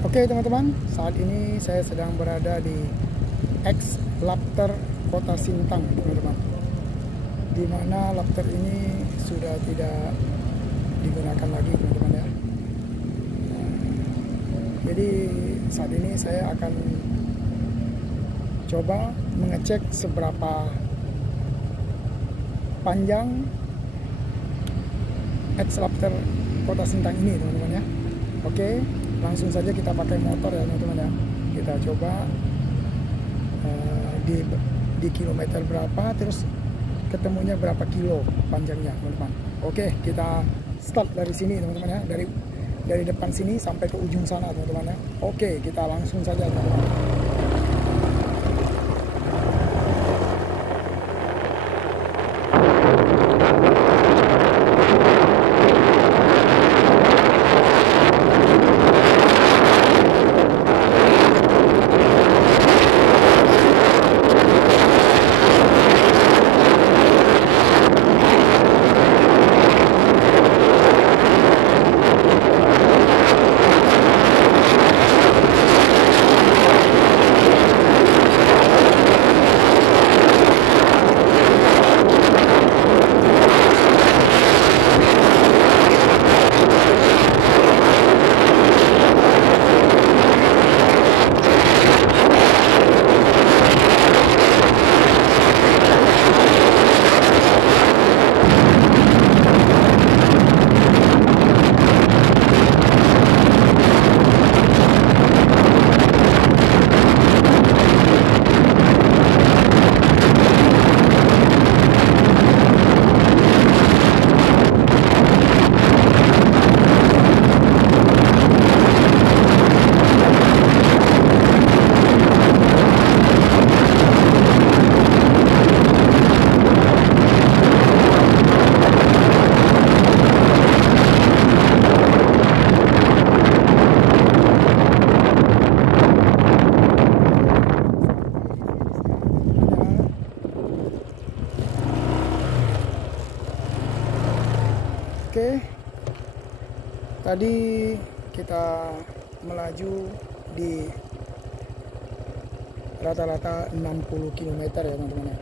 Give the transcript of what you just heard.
Oke teman-teman, saat ini saya sedang berada di ex-Lapter Kota Sintang, teman-teman. Di mana Lapter ini sudah tidak digunakan lagi, teman-teman ya. Jadi saat ini saya akan coba mengecek seberapa panjang ex-Lapter Kota Sintang ini, teman-teman ya. Oke, langsung saja kita pakai motor ya teman-teman ya. Kita coba di kilometer berapa, terus ketemunya berapa kilo panjangnya teman-teman. Oke, kita start dari sini teman-teman ya, dari depan sini sampai ke ujung sana teman-teman ya. Oke, kita langsung saja teman-teman. Oke, tadi kita melaju di rata-rata 60 km ya teman-teman ya.